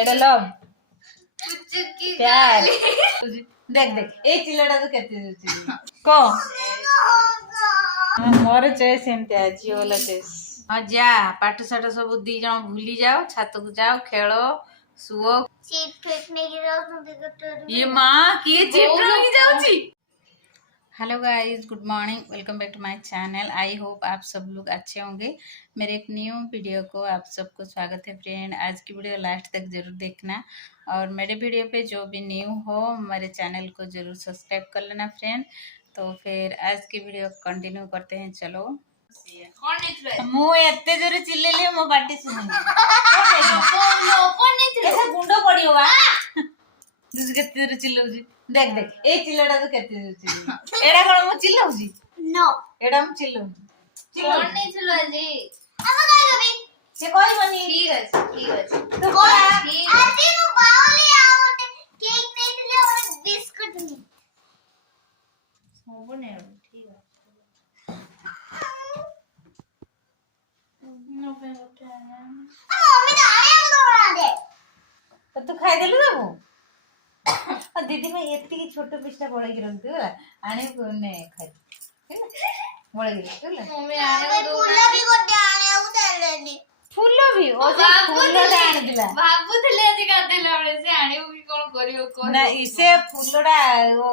एटा love प्यार देख देख ए चिल्लाटा तो केते को मोर चॉइस एमते झियो वाला चॉइस हां जा पाठ साठ सब दी जण भूली जाओ छात को जाओ खेलो सुओ चीट फेंकने की जरूरत ये मां की चीट फेंकने जाउची। Hello guys, good morning, welcome back to my channel. I hope आप सब लोग अच्छे होंगे। मेरे एक न्यू वीडियो को आप सबको स्वागत है फ्रेंड। आज की वीडियो लास्ट तक जरूर देखना और मेरे वीडियो पे जो भी न्यू हो मेरे चैनल को जरूर सब्सक्राइब कर लेना फ्रेंड। तो फिर आज की वीडियो कंटिन्यू करते हैं। चलो मु एते जोरे चिल्लेले मो पाटी सुनी कैसा गुंडो पड़ी हुआ तुझ केते जोरे चिल्लाउजी देख देख ए चिल्लाटा तो केते जोरे चिल्लाउजी एडा कोन मु चिल्लाउजी नो एडा मु चिल्लाउ कौन नहीं चिल्लाजी अब कहीं कभी से कोई बनी ठीक है तो आजी मु बाउली आउट केक नहीं ले और बिस्कुट नहीं सब ने ठीक है नो पे उठा मम्मी तो आए तो बना दे तो तू खाई देलु ना मु और दीदी मैं एत्ती की छोटो पिस्ता बड़ा की रखती होला आने को ने खाई बड़ा की होला मम्मी आने तो फूल भी गोटे आने उतरलेनी फूल भी ओ जे फूल आने दिला बाबू थले आदि का देला बळे से आने भी कोन करियो को ना इसे फूलडा ओ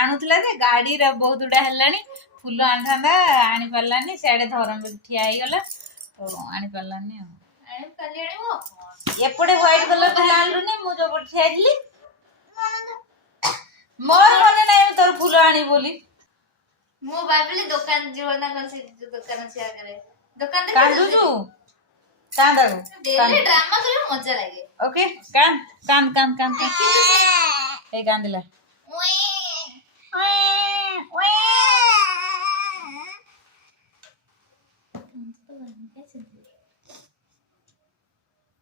आणुतला जे गाड़ी रे बहुत उडा हलानी फूल आंठांदा आनी परलानी सेडे धरम ठिया आइ गला तो आनी परलानी आने काली आने हो एपड़े व्हाइट कलर फूल आनलुनी मु जो पठ छेडली मोर मने नाही तोर फूल आनी बोली मो बाबली दुकान जीवना कन से दुकान से करे दुकान दे कांदू छु कांदा डेली ड्रामा करे मजा लागे ओके कान ए कांदला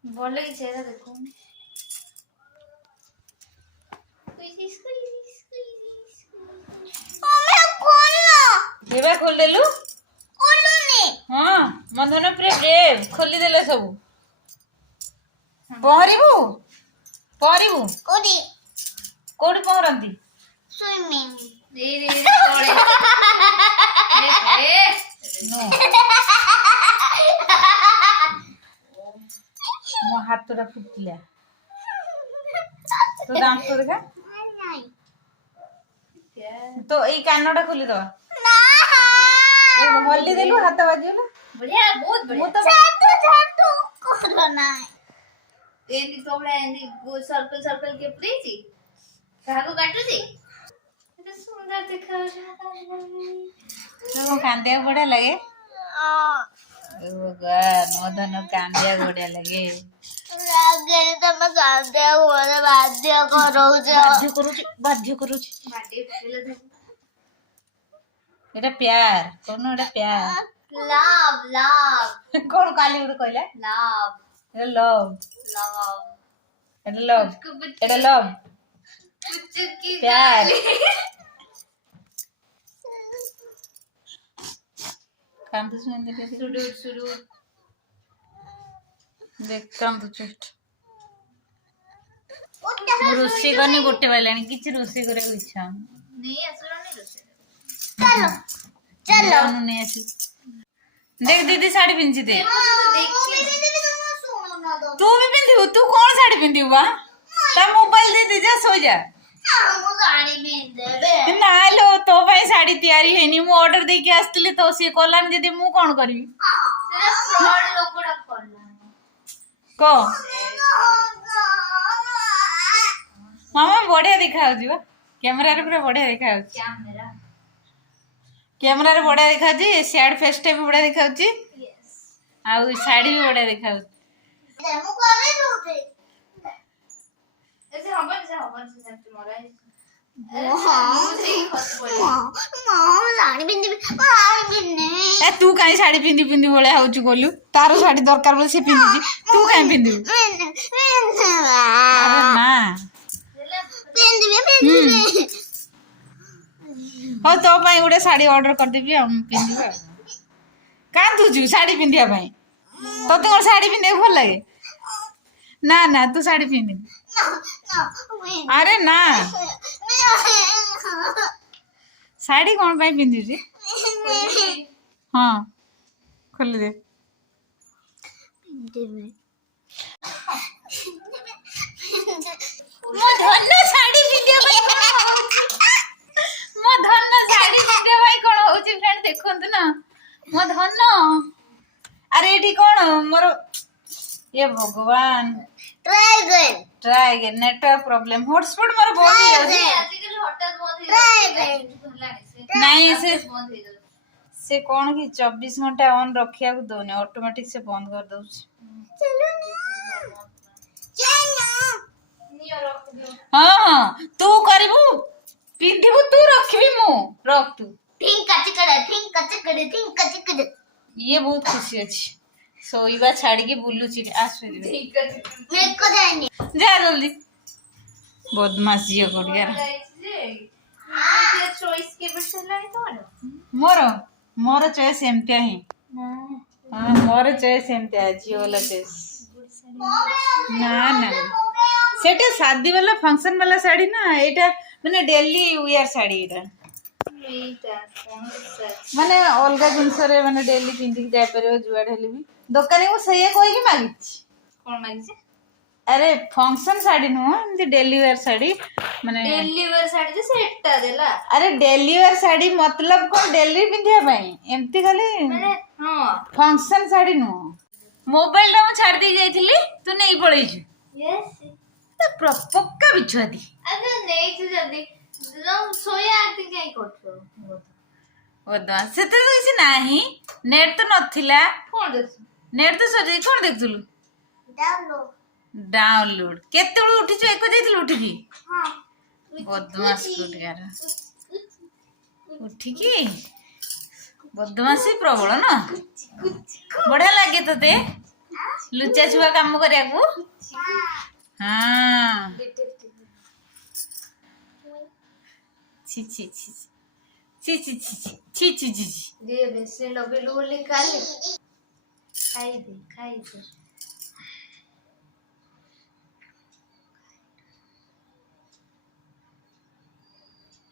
बोले की चेहरा देखो केबे खोल देलु हां मंधन प्रे ब्रेव खोली देले सब पहरिबु कोडी पहरंती स्विमिंग रे तोड़े नो मो हाथ तोरा फुटला तो दांत तो देखा तो ए कानडा खोली दो हल्दी देलु हाथ बाजिला बढ़िया बहुत बढ़िया मु तो छाटू कोरोना एंदी तोबड़ा एंदी गो सर्कल के प्रीति कागो काटू जी तो सुंदर दिखा तो कांदे बड़ा लगे भगवान मदन कांदे बड़ा लगे तो मैं कांदे बोले बाध्य करू बाटे पहले दे एटा प्यार कोन एटा प्यार लव कोन काली उड़ कहला लव एटा लव एटा लव चुटकी प्यार कांदू सुन दे सुडू देख कांदू चुट रोसी करने गोटे बाइलानी किछि रोसी करे इच्छा नहीं असलो नहीं रोसे चलो नहीं ऐसी देख दीदी साड़ी पिंची दे तू भी पिंदी तू कौन साड़ी पिंदी हुआ ता मोबाइल दे दे जा सो जा ना लो तो भाई साड़ी तैयारी है नी मु ऑर्डर दे के आस्तली तो से कोलान जदी मु कोन करबी को मामा बढ़िया दिखाउ जीवा कैमरा रे पूरा बढ़िया दिखाउ कैमरा रे बढ़िया दिखाउ जी सैड फेस टे भी बढ़िया दिखाउ जी आ साड़ी भी बढ़िया दिखाउ मु करे दोते ऐसे हबन से सेंट मोरा ए तू काई साड़ी पिंदी पिंदी बोले हाउचु गोलू तारो साड़ी दरकार बोले से पिंदी तू काई पिंदी अरे ना हो तो पाई गोटे साड़ी ऑर्डर कर देबी हम पिंदी का तुजु साड़ी पिंदिया पाई तो तोर साड़ी पिंदे भल लागे ना ना तू साड़ी पिंधि अरे ना साड़ी कौन पाई पिंधि जी हाँ खोल दे मो धन साड़ी पिंधिया भाई मो धन साड़ी पिंधिया भाई कोन होची फ्रेंड देखंतु ना मो धन अरे एठी कोन मोर ये भगवान try again network problem hotspot मोर बहुत ही जाउची आजकल हठात बंद हे नहीं से कौन कि 24 घंटा ऑन रखिया को दोने ऑटोमेटिक से बंद कर दउछ हाँ हाँ तू करबू पिंधिबू तू रखबी मु रख तू ये बहुत खुशी अछि सोईबा छाड़ी के बुल्लुची आस जा जल्दी बदमाश झियो कोडियार चॉइस के बसला मोर मोर चॉइस एमतिया ही हाँ मोर चॉइस एमतिया झियो वाला चॉइस ना ना सेटा शादी वाला फंक्शन वाला साड़ी ना एटा माने डेली वेयर साड़ी एटा माने अलगा जिनस रे माने डेली पिंधि के जाय परबो जुआड हेले भी दुकानी को सही कोई की मागिछ कोन मागिछ अरे फंक्शन साड़ी नु एमती डेली वेयर साड़ी माने डेली वेयर साड़ी जे सेटटा देला अरे डेली वेयर साड़ी मतलब कोन डेली पिंधिया पई एमती खाली माने हां फंक्शन साड़ी नु मोबाइल टा छाड़ दी जाइथिली तू नहीं पळै छु यस तो पक्का बिछुआ दी अरे नहीं छु जल्दी जब सोया आती जाई करछो ओदा से तो किसी नाही नेट तो नथिला कोन देछ नेट तो सजे कोन देखथुलु डाउनलोड केते उठी छु एको देथिलु उठी की हां बदमाश कोटगार उठी की बदमाशी प्रबल ना बढ़िया लगे तोते लुचा छुआ काम करिया को हाँ छी छी छी छी छी छी छी छी छी छी दे बेसे लबे लोले काले खाई दे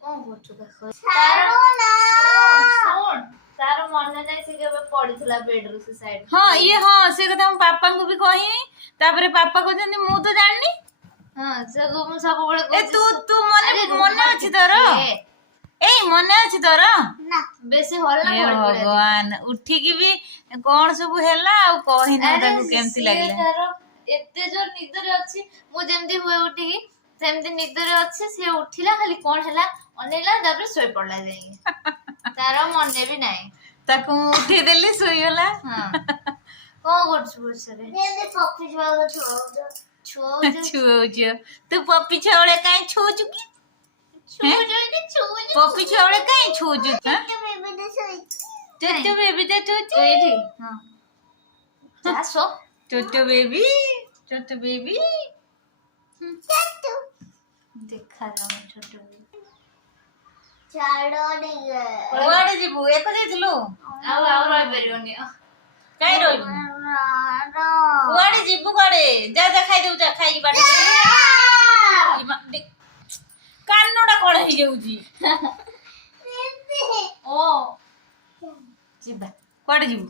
कौन करछु देखो तारो मन नहीं से के पड़ीथला बेड रो से साइड हाँ ये हाँ से कथा हम पापा को भी कही तापरे पापा को जंदी मु तो जाननी हां सब बळे ए तू मने अछि तोर ए मने अछि तोर ना बेसी हल्ला हे भगवान उठी की भी कोन सब हेला आ कहि ना ताको केमती लागले तारो एते जो निद रे अछि मु जेमदी हुए उठी सेमती निद रे अछि से उठिला खाली कोन हेला अनेला तापर सोई पड़ला जाई तारो मने भी नाही ताको उठी देली सोई होला हां को करछु बसरे जेमदी पप्पी छो छुओ तू पप्पी छौळे काई छुचु की छो पप्पी छौळे काई छुचु चोचो बेबी दे छुचु एठी हां जासो चोचो बेबी देखा रहा छोटो छाड़ो दिगे ओआडे जीबू एको जेथलु आउ रह परियोनी काई रोई ओआडे जीबू काडे जा जा खाई देउ जा खाई बाटे कानोडा कोण हे जाउजी ओ जीबा कोआडे जीबू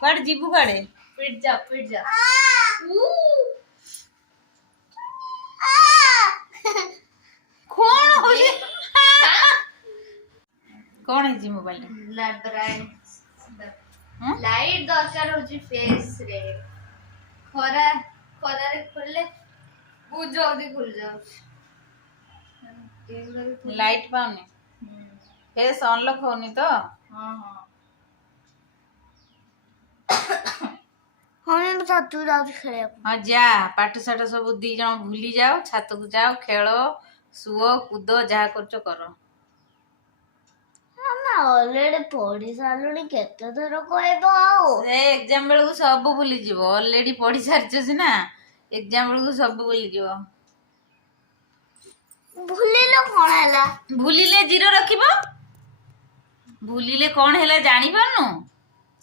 कोआडे जीबू काडे पिट जा कौन हो जे कौन है जी मोबाइल लाइट दरकार हो जी फेस रे खरा रे खोलले बहुत जल्दी खुल जाओ लाइट पाउने फेस अनलॉक होनी तो हां हमें बता तू जाओ खेले हाँ जा पाठ साठ सब दी जन भूली जाओ छात को जाओ खेल सुओ कूद जहाँ कर करो ना ऑलरेडी पढ़ी सालुनी केते थर कहबो आओ से एग्जाम बेलू सब भूली जीव ऑलरेडी पढ़ी सारिछ ना एग्जाम बेलू सब भूली जीव भूलिलो कोन हला भूलिले जीरो रखिबो भूलिले कोन हैला जानि पानु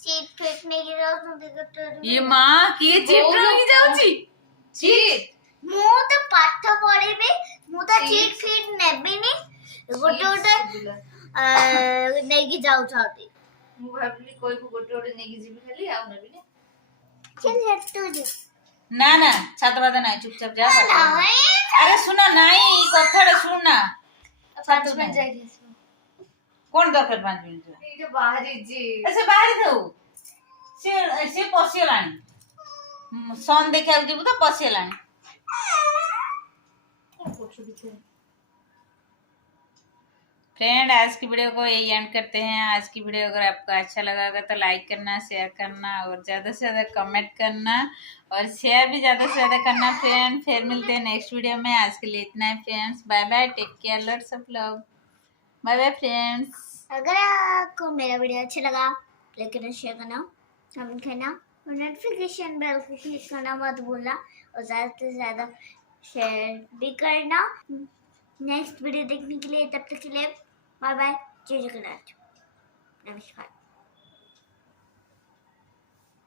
सीट फिट नहीं जाऊ ये माँ किए चिट रही जाउची ଚିଟ୍ ମୁଁ ତ ପାଠ ପଢିବି ମୁଁ ତ ଚିଟ୍ ଫିଟ୍ ନେବିନି ଗୋଟେ ନେଇକି ଯାଉଛନ୍ତି ମୁଁ ଭାବିଲି କହିବୁ ଗୋଟେ ଗୋଟେ ନେଇକି ଯିବି ଖାଲି ଆଉ ନେବିନି ना ना छात बात नहीं चुपचाप जा नहीं अरे सुना नहीं कथाटा सुन ना 5 ମିନିଟ୍ ଯାଇକି ଆସିବ कौन दरकार 5 मिनिट ଏଇଟା ବାହାରିଛି ऐसे बाहर दो से पशिगलानी सन देखा जीवु तो पशिगलानी କଣ କରୁଛୁ ଭିତରେ फ्रेंड आज की वीडियो को यही एंड करते हैं। आज की वीडियो अगर आपको अच्छा लगा होगा तो लाइक करना, शेयर करना और ज़्यादा से ज़्यादा कमेंट करना और शेयर भी ज़्यादा से ज़्यादा करना फ्रेंड। फिर मिलते हैं नेक्स्ट वीडियो में। आज के लिए इतना है friends. Bye bye, take care, lots of love. Bye bye friends. अगर आपको मेरा वीडियो अच्छा लगा लाइक करना शेयर करना कमेंट करना और नोटिफिकेशन बेल को क्लिक करना मत भूलना और ज़्यादा से ज़्यादा शेयर भी करना। नेक्स्ट वीडियो देखने के लिए तब तक के लिए बाय बाय, जय जगन्नाथ, नमस्कार।